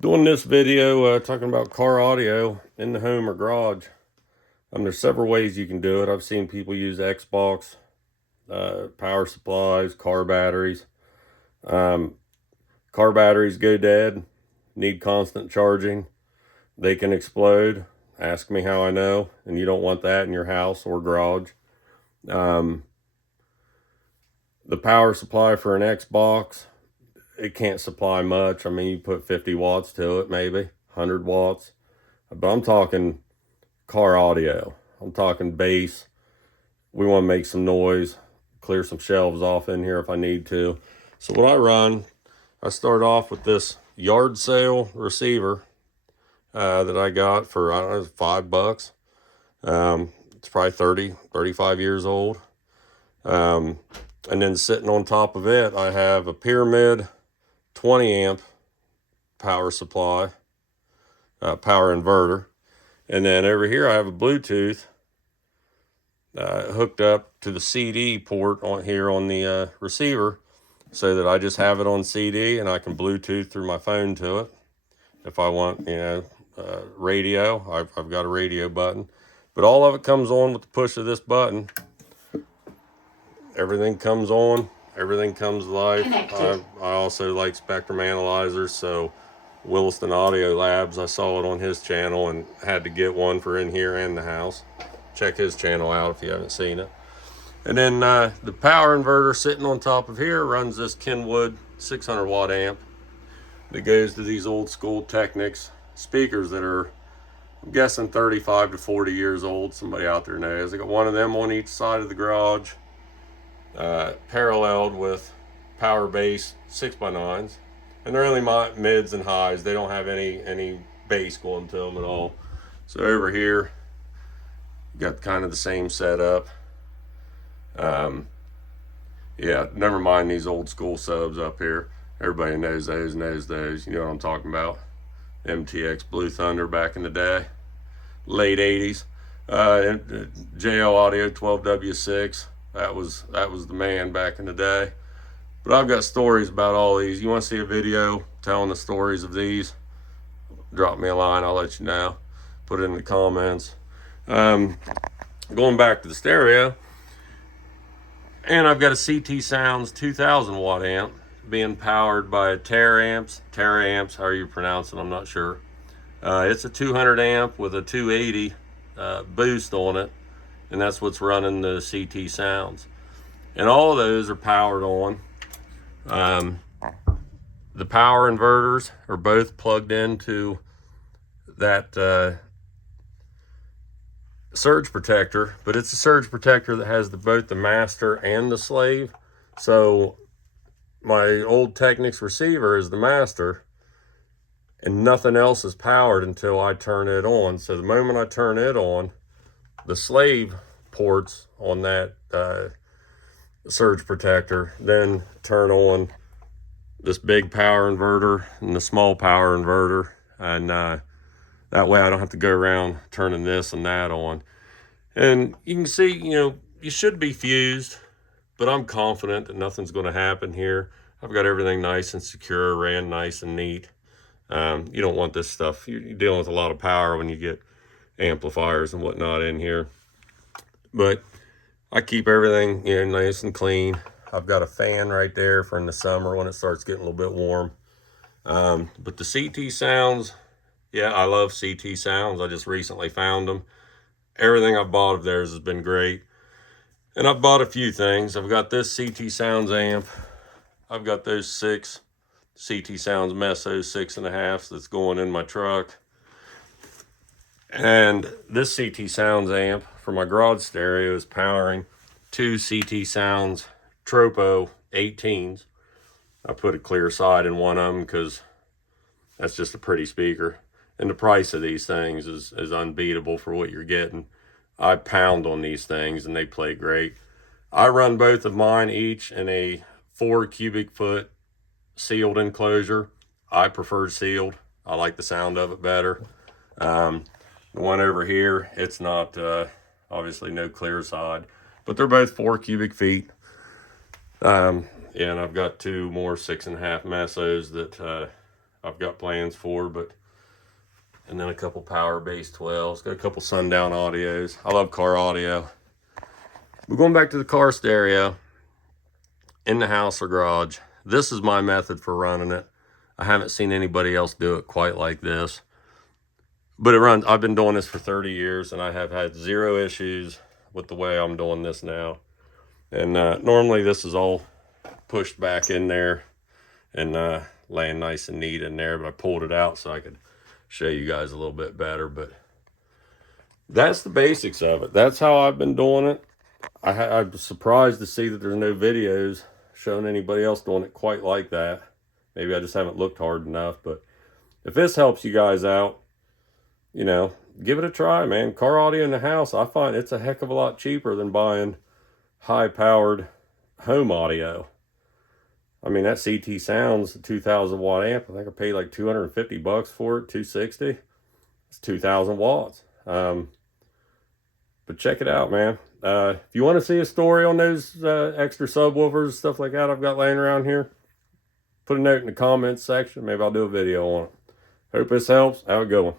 Doing this video talking about car audio in the home or garage. There's several ways you can do it. I've seen people use Xbox, power supplies, car batteries. Um, Car batteries go dead, need constant charging. They can explode. Ask me how I know, and you don't want that in your house or garage. Um, the power supply for an Xbox, it can't supply much. I mean, you put 50 watts to it, maybe 100 watts. But I'm talking car audio. I'm talking bass. We want to make some noise, clear some shelves off in here if I need to. So what I run, I start off with this yard sale receiver that I got for, I don't know, $5. It's probably 30, 35 years old. And then sitting on top of it, I have a Pyramid 20 amp power supply, power inverter. And then over here I have a Bluetooth hooked up to the CD port on here on the receiver, so that I just have it on CD and I can Bluetooth through my phone to it. If I want, radio, I've got a radio button. But all of it comes on with the push of this button. Everything comes on, everything comes live. I also like spectrum analyzers, so Williston Audio Labs, I saw it on his channel and had to get one for in here and the house. Check his channel out if you haven't seen it. And then the power inverter sitting on top of here runs this Kenwood 600 watt amp that goes to these old school Technics speakers that are, I'm guessing, 35 to 40 years old. Somebody out there knows. I got one of them on each side of the garage, paralleled with power bass 6x9s. And they're only mids and highs. They don't have any bass going to them at all. So over here, got kind of the same setup. Yeah, never mind these old school subs up here. Everybody knows those. You know what I'm talking about. MTX Blue Thunder back in the day, late 80s. JL Audio 12W6. That was the man back in the day. But I've got stories about all these. You want to see a video telling the stories of these? Drop me a line. I'll let you know. Put it in the comments. Going back to the stereo. And I've got a CT Sounds 2000 watt amp being powered by Teraamps, however you pronounce it, I'm not sure. It's a 200 amp with a 280 boost on it, and that's what's running the CT Sounds. And all of those are powered on. The power inverters are both plugged into that surge protector, but it's a surge protector that has both the master and the slave. So my old Technics receiver is the master, and nothing else is powered until I turn it on. So the moment I turn it on, the slave ports on that surge protector then turn on this big power inverter and the small power inverter, and that way I don't have to go around turning this and that on. And you can see, you should be fused, but I'm confident that nothing's going to happen here. I've got everything nice and secure, ran nice and neat. You don't want this stuff. You're dealing with a lot of power when you get amplifiers and whatnot in here. But I keep everything, nice and clean. I've got a fan right there for in the summer when it starts getting a little bit warm. But the CT Sounds, yeah, I love CT Sounds. I just recently found them. Everything I've bought of theirs has been great. And I've bought a few things. I've got this CT Sounds amp. I've got those 6 CT Sounds Mesos 6.5s that's going in my truck. And this CT Sounds amp for my garage stereo is powering 2 CT Sounds Tropo 18s. I put a clear side in one of them because that's just a pretty speaker. And the price of these things is unbeatable for what you're getting. I pound on these things and they play great. I run both of mine each in a 4 cubic foot sealed enclosure. I prefer sealed. I like the sound of it better. The one over here, it's not, obviously no clear side, but they're both 4 cubic feet. Yeah, and I've got 2 more 6.5 Mesos that I've got plans for, but and then a couple power bass 12s, got a couple Sundown audios. I love car audio. We're going back to the car stereo in the house or garage. This is my method for running it. I haven't seen anybody else do it quite like this, but it runs. I've been doing this for 30 years and I have had zero issues with the way I'm doing this now. And normally this is all pushed back in there and laying nice and neat in there, but I pulled it out so I could show you guys a little bit better. But that's the basics of it. That's how I've been doing it. I'm surprised to see that there's no videos showing anybody else doing it quite like that. Maybe I just haven't looked hard enough, but if this helps you guys out, you know, give it a try, man. Car audio in the house, I find it's a heck of a lot cheaper than buying high-powered home audio. I mean, that CT Sounds 2,000 watt amp, I think I paid like 250 bucks for it, 260. It's 2,000 watts. But check it out, man. If you want to see a story on those extra subwoofers, stuff like that I've got laying around here, put a note in the comments section. Maybe I'll do a video on it. Hope this helps. Have a good one.